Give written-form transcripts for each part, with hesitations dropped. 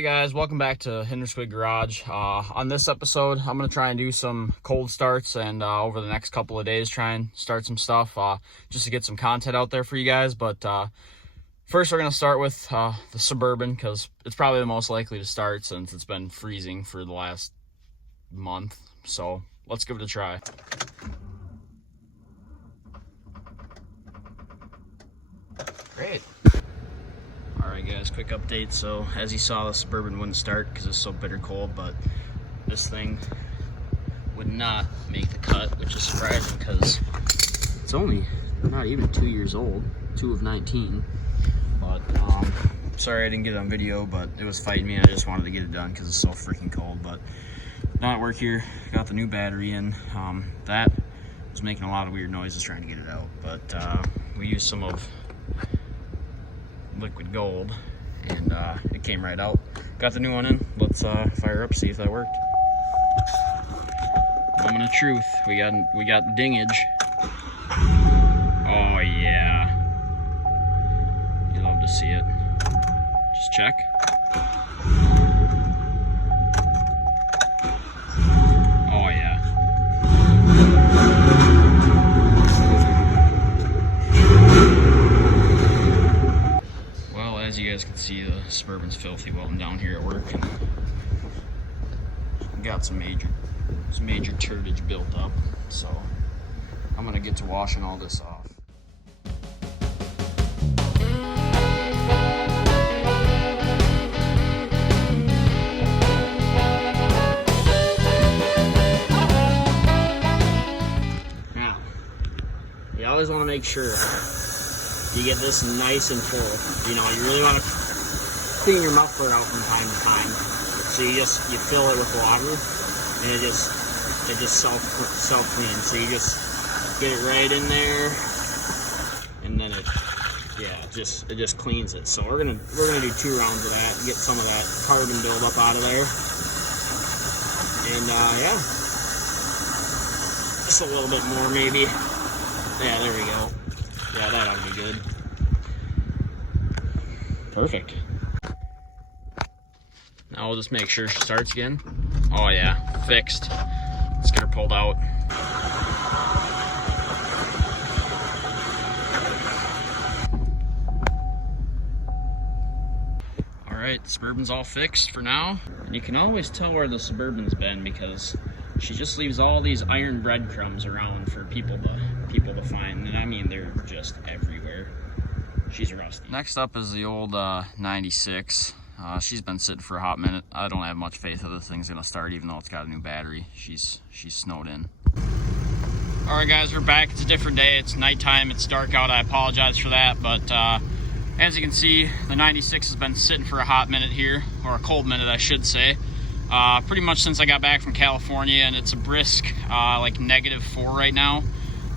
Hey guys, welcome back to Hindersquid Garage. On this episode, I'm going to try and do some cold starts and over the next couple of days try and start some stuff just to get some content out there for you guys. But first we're going to start with the Suburban because it's probably the most likely to start since it's been freezing for the last month. So let's give it a try. Great. Alright guys, quick update. So as you saw, the Suburban wouldn't start because it's so bitter cold, but this thing would not make the cut, which is surprising because it's only not even 2 years old, 2 of 19. But sorry I didn't get it on video, but it was fighting me. I just wanted to get it done because it's so freaking cold. But now at work here, got the new battery in. That was making a lot of weird noises trying to get it out, but we used some of liquid gold and it came right out. Got the new one in. Let's fire up, see if that worked. Moment of truth. We got dingage. Oh yeah, you love to see it. Just check. Oh yeah. As you guys can see, the Suburban's filthy while I'm down here at work. Got some major turtage built up, so I'm gonna get to washing all this off. Now, you always want to make sure you get this nice and full. You know, you really want to clean your muffler out from time to time. So you fill it with water, and it just self cleans. So you just get it right in there, and then it just cleans it. So we're gonna do 2 rounds of that, get some of that carbon buildup out of there, and yeah, just a little bit more maybe. Yeah, there we go. Yeah, that ought to be good. Perfect. Now we'll just make sure she starts again. Oh yeah, fixed. Let's get her pulled out. Alright, the Suburban's all fixed for now. And you can always tell where the Suburban's been because she just leaves all these iron breadcrumbs around for people to find, and I mean they're just everywhere. She's rusty. Next up is the old 96. She's been sitting for a hot minute. I don't have much faith that this thing's gonna start, even though it's got a new battery. She's snowed in. All right, guys, we're back. It's a different day. It's nighttime. It's dark out. I apologize for that, but as you can see, the 96 has been sitting for a hot minute here, or a cold minute, I should say. Pretty much since I got back from California, and it's a brisk like -4 right now.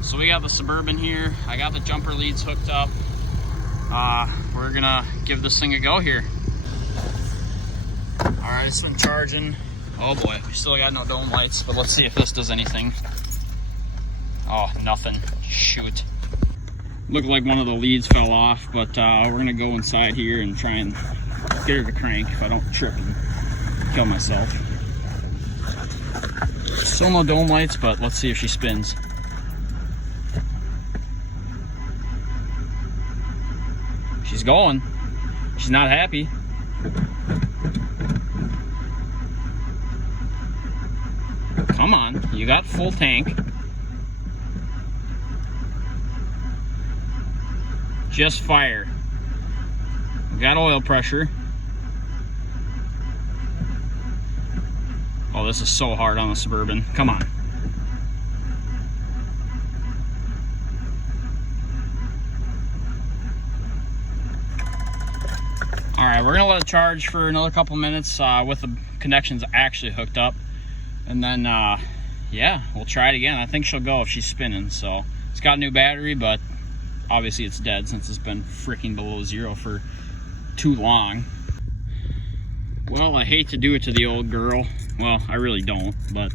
So we got the Suburban here. I got the jumper leads hooked up. We're gonna give this thing a go here. All right, it's been charging. Oh boy, we still got no dome lights, but let's see if this does anything. Oh, nothing. Shoot. Looked like one of the leads fell off, but we're gonna go inside here and try and get her to crank if I don't trip and kill myself. Still no dome lights, but let's see if she spins. She's going. She's not happy. Come on, you got full tank. Just fire. We got oil pressure. Oh, this is so hard on the Suburban. Come on. All right, we're gonna let it charge for another couple minutes with the connections actually hooked up. And then, yeah, we'll try it again. I think she'll go if she's spinning. So it's got a new battery, but obviously it's dead since it's been freaking below 0 for too long. Well, I hate to do it to the old girl. Well, I really don't, but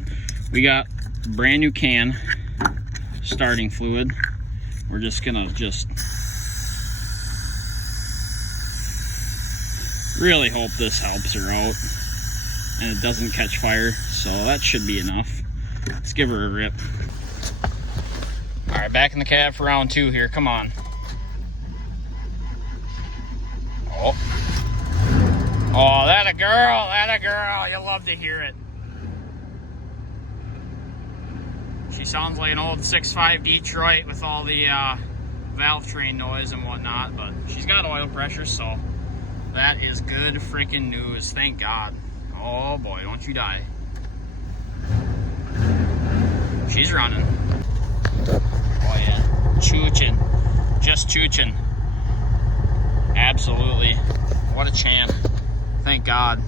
we got a brand new can starting fluid. We're just gonna Really hope this helps her out and it doesn't catch fire. So that should be enough. Let's give her a rip. All right, back in the cab for round 2 here. Come on. Oh, that a girl, that a girl. You'll love to hear it. She sounds like an old 6.5 Detroit with all the valve train noise and whatnot, but she's got oil pressure, so that is good freaking news. Thank God. Oh boy, don't you die. She's running. Oh yeah, chooching, just chooching. Absolutely. What a champ. Thank God.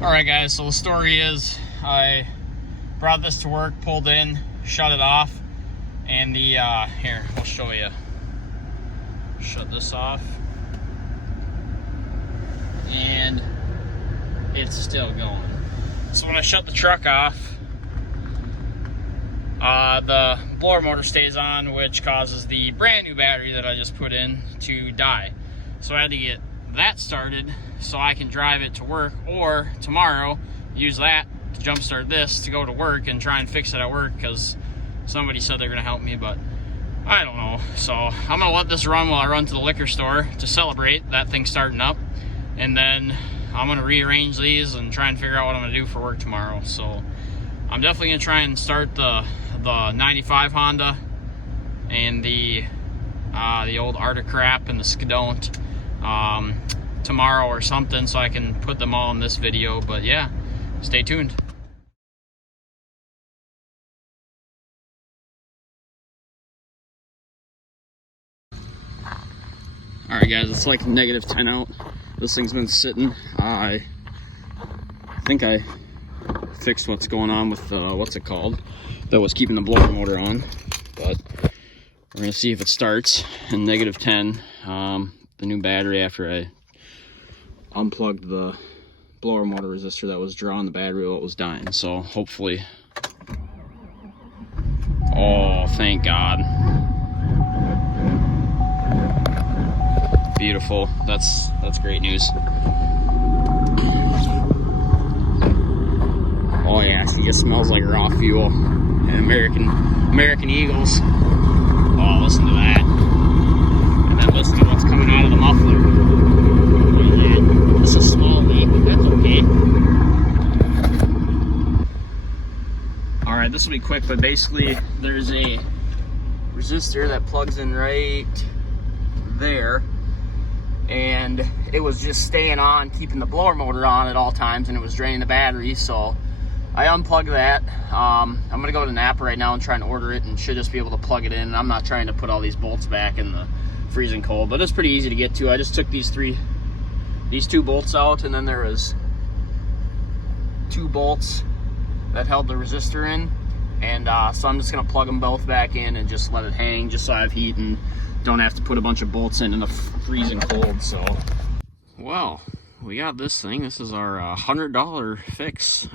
Alright guys, so the story is I brought this to work, pulled in, shut it off, and the, here, I'll show you. Shut this off. And it's still going. So when I shut the truck off, the blower motor stays on, which causes the brand new battery that I just put in to die. So I had to get that started so I can drive it to work, or tomorrow use that to jumpstart this to go to work and try and fix it at work, because somebody said they're gonna help me, but I don't know. So I'm gonna let this run while I run to the liquor store to celebrate that thing starting up, and then I'm gonna rearrange these and try and figure out what I'm gonna do for work tomorrow. So I'm definitely gonna try and start the 95 Honda and the old Arctic crap and the Skidont tomorrow or something, so I can put them all in this video. But yeah, stay tuned. Alright guys, it's like -10 out. This thing's been sitting. I think I fixed what's going on with what's it called, that was keeping the blower motor on, but we're gonna see if it starts in -10. The new battery, after I unplugged the blower motor resistor that was drawing the battery while it was dying. So hopefully, oh thank God, beautiful. That's great news. Oh yeah, she just smells like raw fuel and American Eagles. Oh, listen to that. And then listen to what's coming out of the muffler. Look at that. This is a small leak, but that's okay. Alright, this will be quick, but basically there's a resistor that plugs in right there, and it was just staying on, keeping the blower motor on at all times, and it was draining the battery. So I unplugged that. I'm gonna go to Napa right now and try and order it, and should just be able to plug it in. I'm not trying to put all these bolts back in the freezing cold, but it's pretty easy to get to. I just took these two bolts out, and then there was 2 bolts that held the resistor in, and so I'm just gonna plug them both back in and just let it hang, just so I have heat and don't have to put a bunch of bolts in the freezing cold. So, well, we got this thing. This is our $100 fix,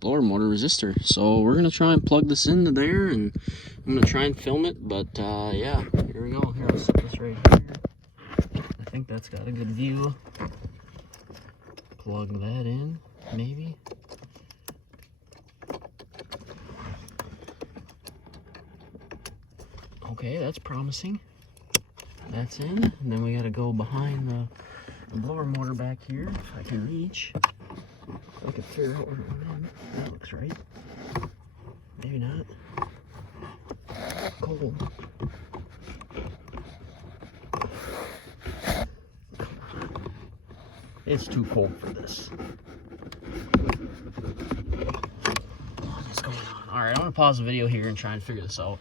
blower motor resistor. So we're gonna try and plug this into there, and I'm gonna try and film it. But yeah, here we go. Here, I'll set this right here. I think that's got a good view. Plug that in, maybe. Okay, that's promising. That's in. And then we gotta go behind the blower motor back here, if I can reach. If I can figure out where it went in. That looks right. Maybe not. Cold. It's too cold for this. What's going on? Alright, I'm gonna pause the video here and try and figure this out.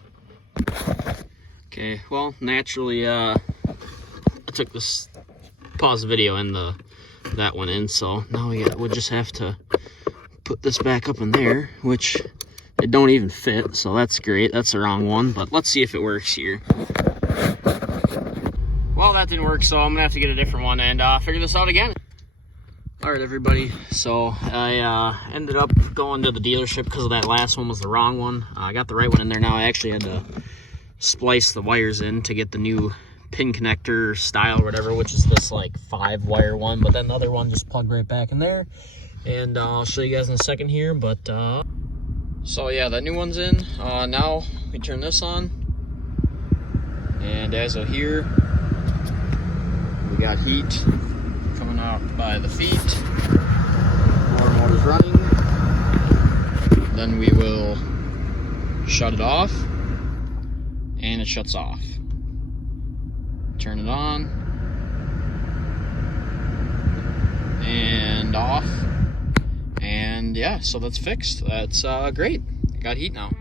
Okay, well, naturally, I took this pause the video and that one in, so now we'll just have to put this back up in there, which it don't even fit, so that's great. That's the wrong one, but let's see if it works here. Well, that didn't work, so I'm gonna have to get a different one and figure this out again. All right, everybody, so I ended up going to the dealership because that last one was the wrong one. I got the right one in there now. I actually had to splice the wires in to get the new pin connector style or whatever, which is this like 5-wire one, but then the other one just plugged right back in there. And I'll show you guys in a second here, but so yeah, that new one's in. Now we turn this on, and as you'll hear, we got heat coming out by the feet. Motor mode is running. Then we will shut it off, and it shuts off. Turn it on and off, and yeah, so that's fixed. That's great. I got heat now.